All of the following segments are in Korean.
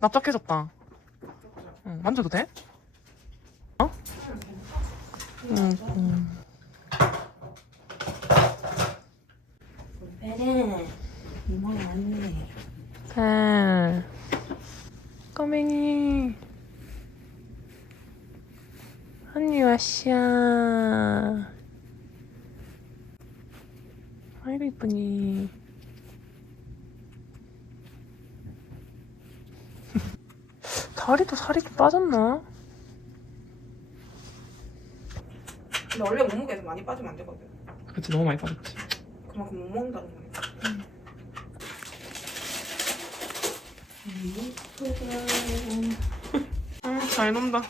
납작해졌다. 응, 만져도 돼? 어? 응. 배는 이모는 아니네. 잘. 꼬맹이. 언니 왔샤. 아이고 이쁘니. 다리도 살이 좀 빠졌나? 근데 원래 몸무게에서 많이 빠지면 안 되거든. 그치, 너무 많이 빠졌지. 그만큼 못 먹는다는 거야. 잘 논다.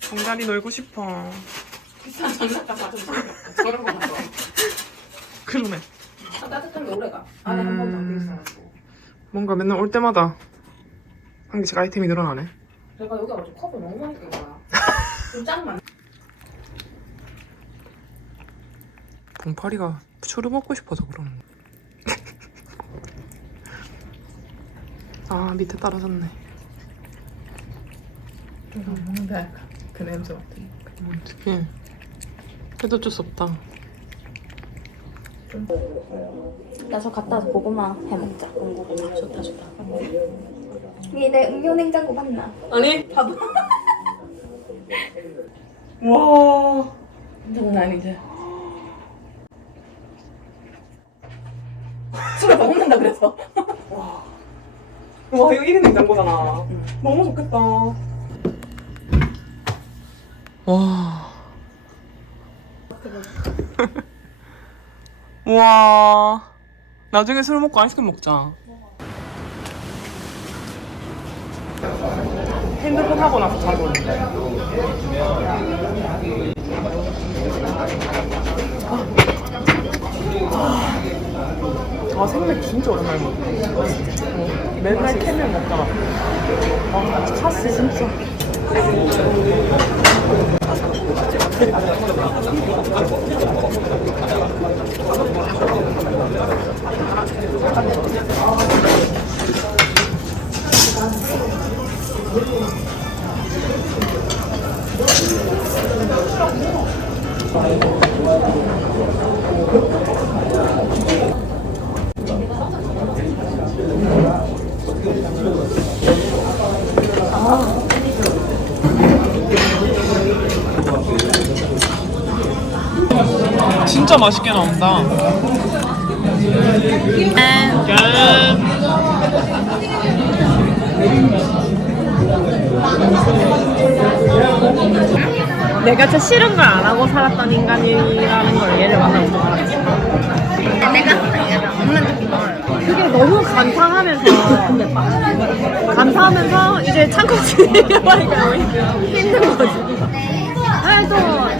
정갈이 놀고 싶어. 비싼 장난감 사준 저런 거 봐서. 그러네. 따뜻한 게 오래가. 안에 한 번도 안 돼 있어가지고. 뭔가 맨날 올 때마다 한 개씩 아이템이 늘어나네. 내가 여기 와가지고 컵을 너무 많이 깬 거야. 좀 짱만. 봉파리가 추루 먹고 싶어서 그러는 거야. 아, 밑에 떨어졌네. 먹는데 그 냄새 맡으니. 어떡해. 그래도 어쩔 수 없다. 나 저 갔다 와서 고구마 해먹자. 고구마. 좋다. 이게 내 음료 냉장고 맞나? 아니, 봐봐. 와. 장난 아니지. 집에서 먹는다 그래서. 와, 이거 1인 냉장고잖아. 너무 좋겠다. 와. 와. 나중에 술 먹고 아이스크림 먹자. 핸드폰 하고 나서 잘 어울린다. 아, 생맥 진짜 오랜만에 먹네. 맨날 캔을 먹다가. 아, 차스 진짜. 진짜 맛있게 나온다. 짠. 내가 진짜 싫은 걸 안 하고 살았던 인간이라는 걸 얘를 만나서 알았지. 내가 항상 얘가 없는 느낌. 그게 너무 감사하면서 이제 참고지니까 힘든 거지. 그래도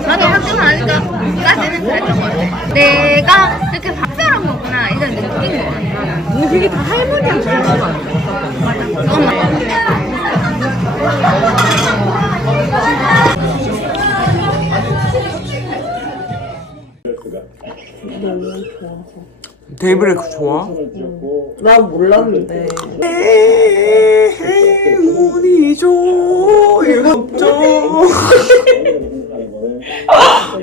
나도 학교 다니까까지는 그랬던 것 같아. 내가 이렇게 밥사람 거구나 이런 느낀 거 같아. 근데 그게 다 할머니한테 하는 거 아니야? 맞아. 그건 맞아. 데이브레이크 좋아? 난 몰랐는데. 행운이죠 이거죠.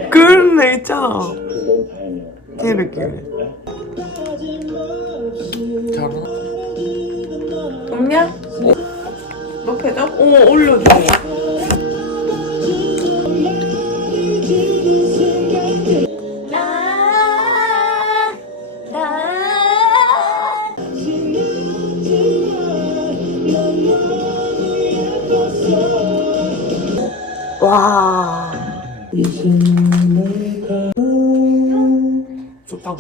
그런 애 있잖아. 걔 느낌이네. 잘하나? 없냐? 높여줘? 올려줘. 와. 좋다.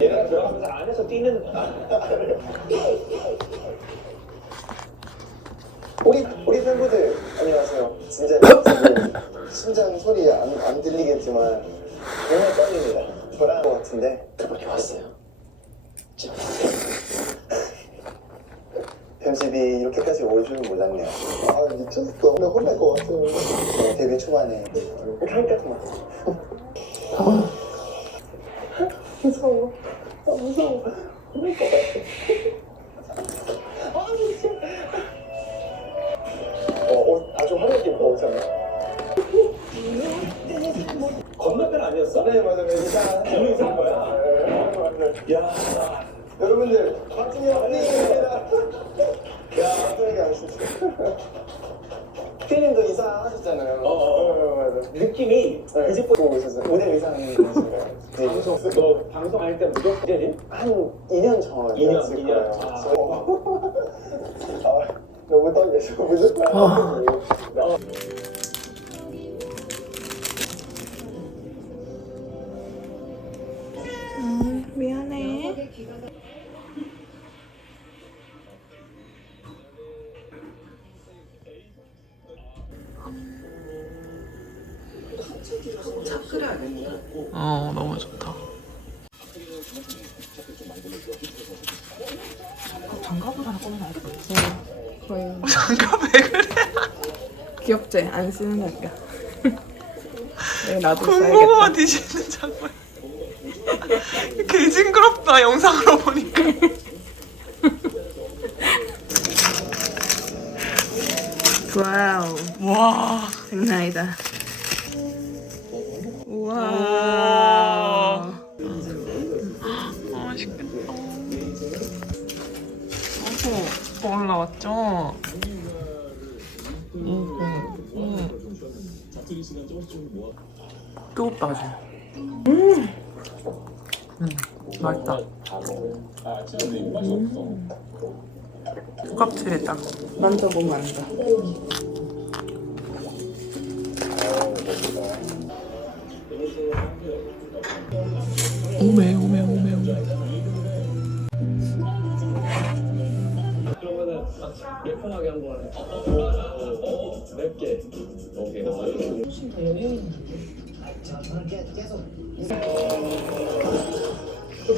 얘가 들어가면서 안에서 뛰는 우리 팬분들 안녕하세요. 진짜 심장 소리 안 들리겠지만 정말 떨립니다. 저랑 것 같은데 그분이 왔어요. 편집이 이렇게까지 올 줄은 몰랐네요. 아 미쳤어. 오늘 혼날 것 같아요. 데뷔 초반에 잠깐만. 무서워. 무서워. 혼날 것 같아. 아주 화려하게 먹었잖아. 건너편 아니었어? 네 맞아 의사. 김의사인 거야? 네 맞아. 야, 여러분들 박진영 언니입니다. 야 어떻게 아시죠? 피디님도 의사 하셨잖아요. 맞아. 느낌이 네. 그 집 보고 있었어요. 모델 의사님이신가요? 방송 너 방송할 때 무조건 되니? 한 2년 전이었을 2년. 거예요. 아. 너무 떨려서 무슨 말이에요? 미안해. 너무 좋다. 장갑을 하나 꺼내놔야겠다. 거의 장갑 왜 그래? 귀엽지? 안 쓰는 거니까. 나도 군고구마 뒤지는 장면. 개 징그럽다 영상으로 보니까. 와우, 와. 장난 아니다. 우와. 맛있겠다. 더 올라왔죠? 뜨겁다 아주. 맛있다. 껍질에 딱. 만져보면 안다. 오메 오메 오메 오메. 그러면은 예쁘하게 한번 맵게. 오케이.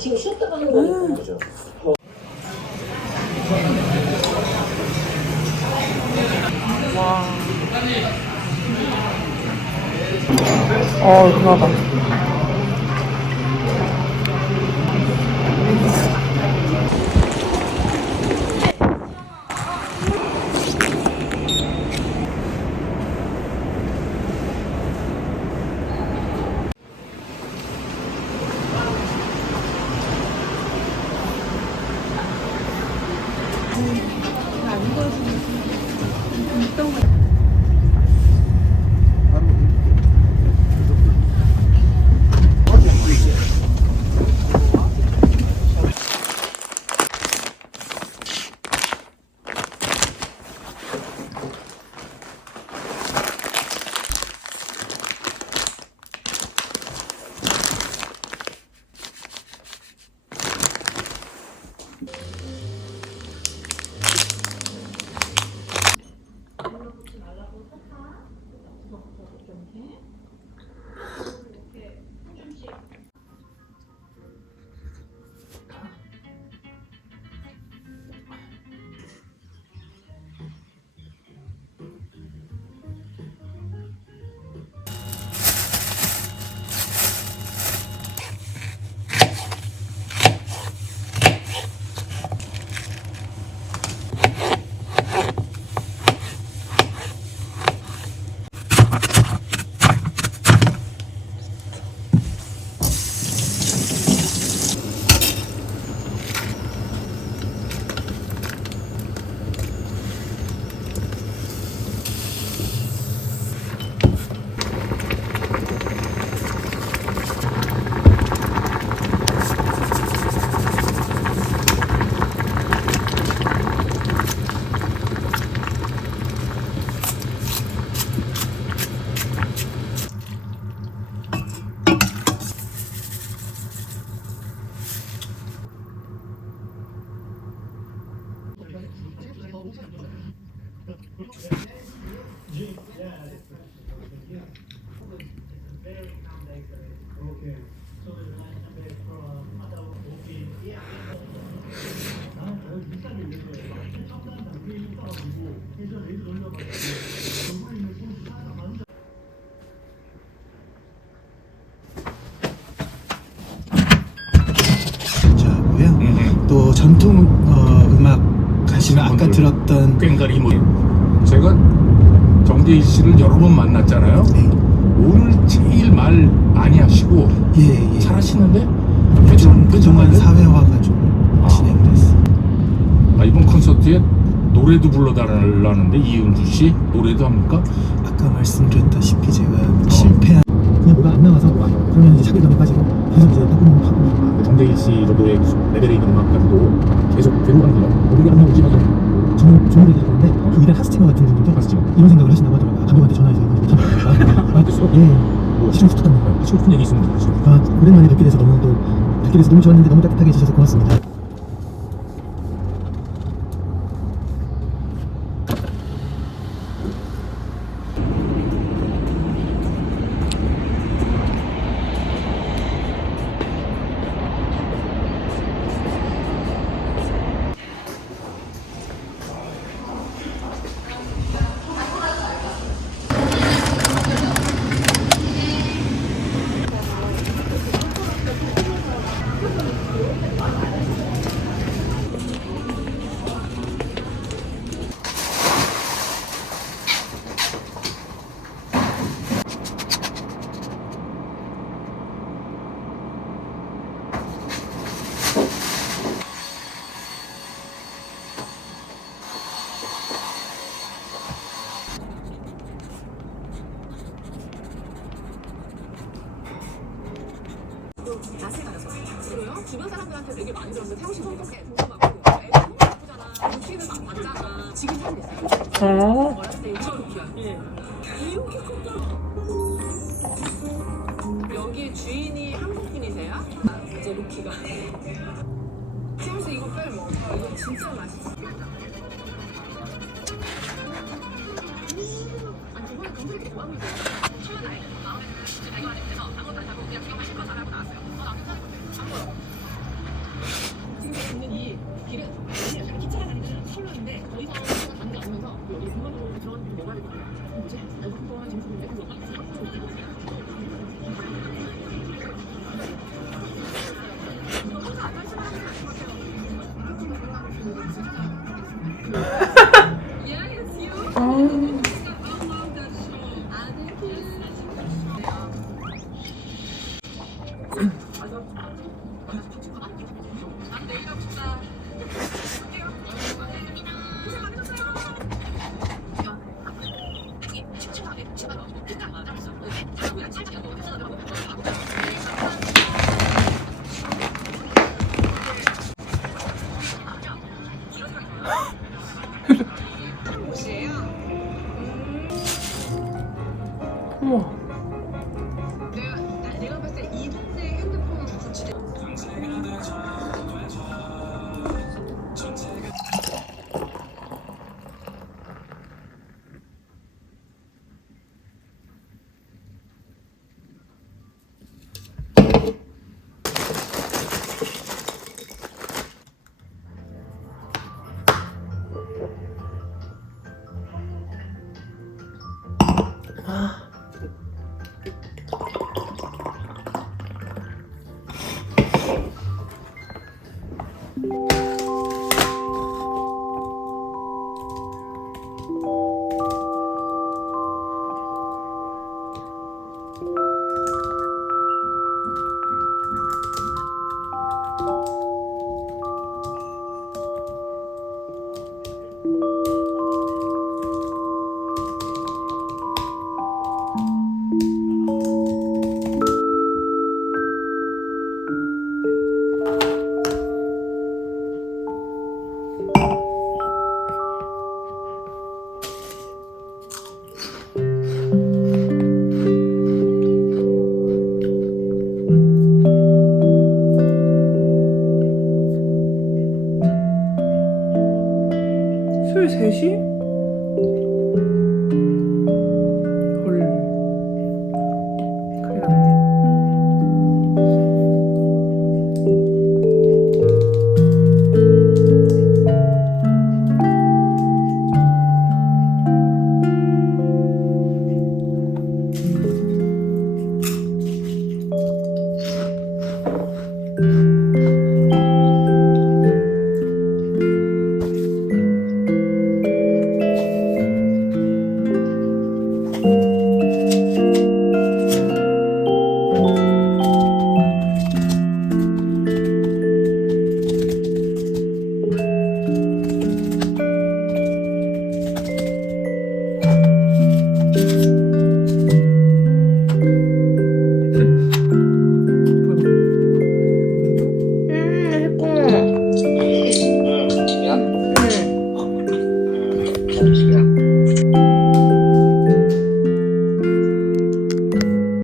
지금 쉬었다가 하는 거니까. 와. 그나다. 자고요. 또 전통 음악 가시면 아까 들었던 꽹가리 뭐 제가 정재희 씨를 여러 번 만났잖아요. 네. 오늘 제일 말 많이 하시고 예, 예. 잘하시는데 좀 그동안 괜찮은데? 사회화가 좀 진행이 됐어요. 아, 이번 콘서트에 노래도 불러달라는데 이은주 씨 노래도 합니까? 아까 말씀드렸다시피 제가 실패한 그냥 뭐가 안 나와서 그러면 이제 자괴감에 빠지고 계속 이제 바꾸는 바꾸는 정재희 씨 정도의 레벨에 있는 음악가도 계속 괴로워하는데요. 노래가 안 나오지 하고 전문가들이 그러는데 그 일할 하스티머 같은 분들도 이런 생각을 하신다고 하더라고요. 감독한테 전화해서 이거 좀 예, 실은 부탁합니다. 하시고 싶은 얘기 있으면 하시죠. 오랜만에 뵙게 돼서 너무 좋았는데 너무 따뜻하게 해주셔서 고맙습니다. 주변 사람들한테 되게 많이 들었어요. 태호 씨 노래가 궁금하고 애가 너무 예쁘잖아. 루키를 막 봤잖아. 지금 형 됐어요. 어렸을 때 유치원 루키야. 이렇게 컸다. 여기 주인이 한국 분이세요? 이제 루키가. 태호 씨 이거 빨리 먹어. 이거 진짜 맛있어. 아니 저번에 감독이 되게 마음이 좋아. 처음에 나의 마음에는 진짜 내가 안 해서 아무것도 안 하고 그냥 기억만 실컷 잘하고 나왔어요. 나 괜찮은 것 같아. 안 보여. 지금 있는 이 길은 약간 기차가 다니는 철로인데 더 이상 기차가 다니지 않으면서 여기 중간으로 들어가는 길이 뭐가 되거든요. 뭐지? 한번 재밌었는데 그래서 내가 봤을 때 이 동네 핸드폰을 붙이지. 새벽 3시?